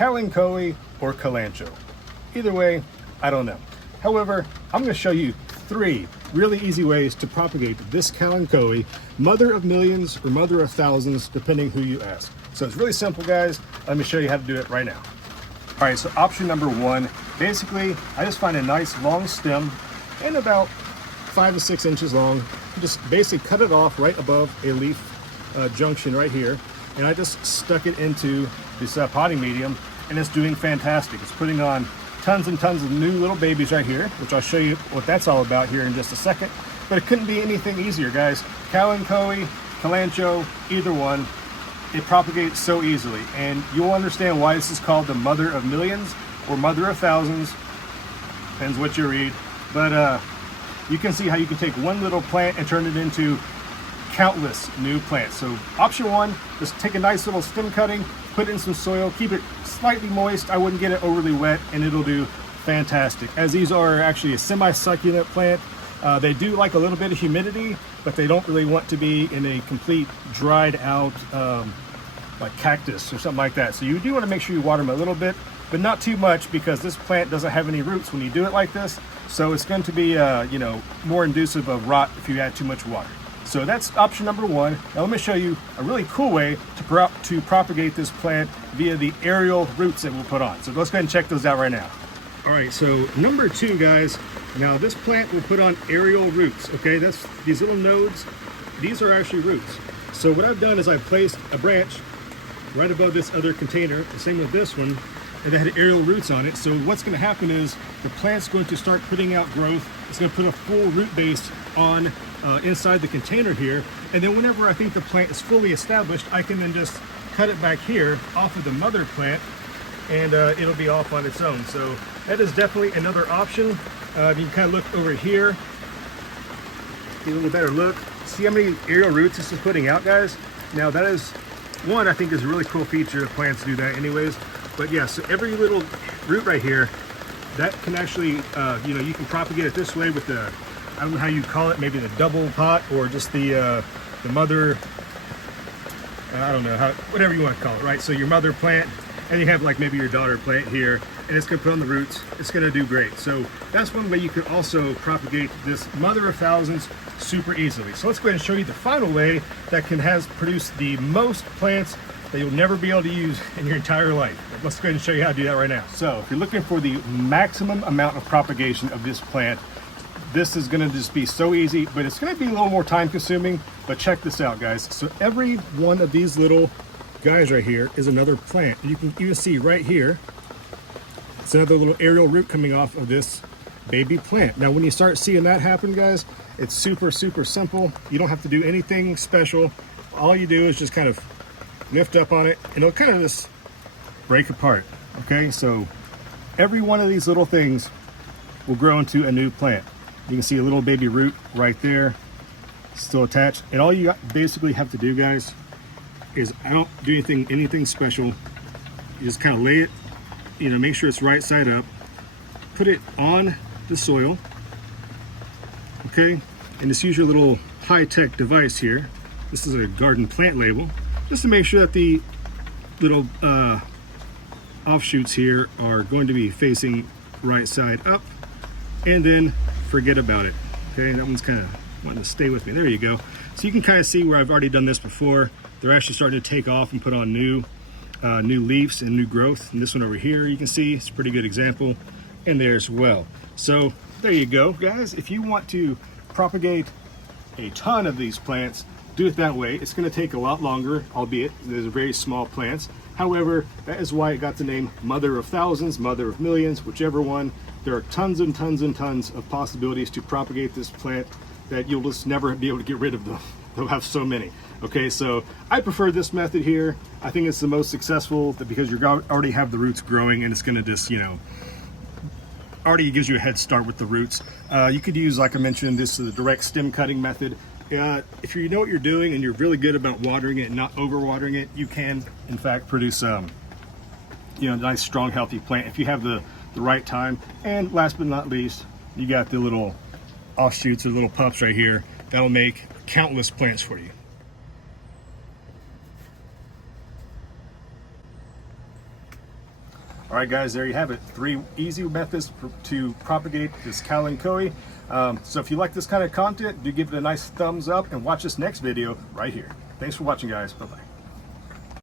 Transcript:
Kalanchoe or Kalanchoe. Either way, I don't know. However, I'm going to show you 3 really easy ways to propagate this Kalanchoe, mother of millions or mother of thousands, depending who you ask. So it's really simple, guys. Let me show you how to do it right now. All right, so option number 1, basically, I just find a nice long stem and about 5 to 6 inches long. Just basically cut it off right above a leaf junction right here. And I just stuck it into this potting medium, and it's doing fantastic. It's putting on tons and tons of new little babies right here, which I'll show you what that's all about here in just a second. But it couldn't be anything easier, guys. Kalanchoe, Kalanchoe, either one, it propagates so easily. And you'll understand why this is called the mother of millions or mother of thousands. Depends what you read. But you can see how you can take one little plant and turn it into countless new plants. So option 1, just take a nice little stem cutting, put it in some soil, keep it slightly moist. I wouldn't get it overly wet, and it'll do fantastic. As these are actually a semi-succulent plant, they do like a little bit of humidity, but they don't really want to be in a complete dried out like cactus or something like that. So you do want to make sure you water them a little bit, but not too much, because this plant doesn't have any roots when you do it like this. So it's going to be you know, more inducive of rot if you add too much water. So that's option number 1. Now let me show you a really cool way to propagate this plant via the aerial roots that we'll put on. So let's go ahead and check those out right now. All right, so number 2, guys. Now this plant will put on aerial roots, okay? That's these little nodes. These are actually roots. So what I've done is I've placed a branch right above this other container, the same with this one, and they had aerial roots on it. So what's going to happen is the plant's going to start putting out growth. It's going to put a full root base on inside the container here, and then whenever I think the plant is fully established, I can then just cut it back here off of the mother plant, and it'll be off on its own. So that is definitely another option. You can kind of look over here, get a little better look, see how many aerial roots this is putting out, guys. Now that is one, I think, is a really cool feature. Plants do that anyways. But yeah, so every little root right here, that can actually you know, you can propagate it this way with the, I don't know how you call it, maybe the double pot, or just the mother, I don't know, how, whatever you want to call it, right? So your mother plant, and you have like maybe your daughter plant here, and it's going to put on the roots. It's going to do great. So that's one way you could also propagate this mother of thousands super easily. So let's go ahead and show you the final way that can produce the most plants that you'll never be able to use in your entire life. Let's go ahead and show you how to do that right now. So if you're looking for the maximum amount of propagation of this plant, this is going to just be so easy, but it's going to be a little more time consuming. But check this out, guys. So every one of these little guys right here is another plant. You can even see right here, it's another little aerial root coming off of this baby plant. Now when you start seeing that happen, guys, it's super simple. You don't have to do anything special. All you do is just kind of lift up on it, and it'll kind of just break apart. Okay, so every one of these little things will grow into a new plant. You can see a little baby root right there, still attached. And all you basically have to do, guys, is I don't do anything special. You just kind of lay it, you know, make sure it's right side up, put it on the soil, okay, and just use your little high-tech device here. This is a garden plant label, just to make sure that the little offshoots here are going to be facing right side up, and then forget about it. Okay, that one's kind of wanting to stay with me. There you go. So you can kind of see where I've already done this before. They're actually starting to take off and put on new leaves and new growth. And this one over here, you can see it's a pretty good example, and there as well. So there you go, guys. If you want to propagate a ton of these plants, do it that way. It's going to take a lot longer, albeit these are very small plants. However, that is why it got the name Mother of Thousands, Mother of Millions, whichever one. There are tons and tons and tons of possibilities to propagate this plant that you'll just never be able to get rid of them. They'll have so many. Okay, so I prefer this method here. I think it's the most successful because you already have the roots growing, and it's going to just, you know, already gives you a head start with the roots. You could use, like I mentioned, this is the direct stem cutting method. If you know what you're doing and you're really good about watering it and not over watering it, you can in fact produce you know, a nice strong healthy plant if you have the right time. And last but not least, you got the little offshoots or little pups right here that'll make countless plants for you. All right, guys, there you have it. 3 easy methods to propagate this Kalanchoe. So if you like this kind of content, do give it a nice thumbs up and watch this next video right here. Thanks for watching, guys. Bye-bye.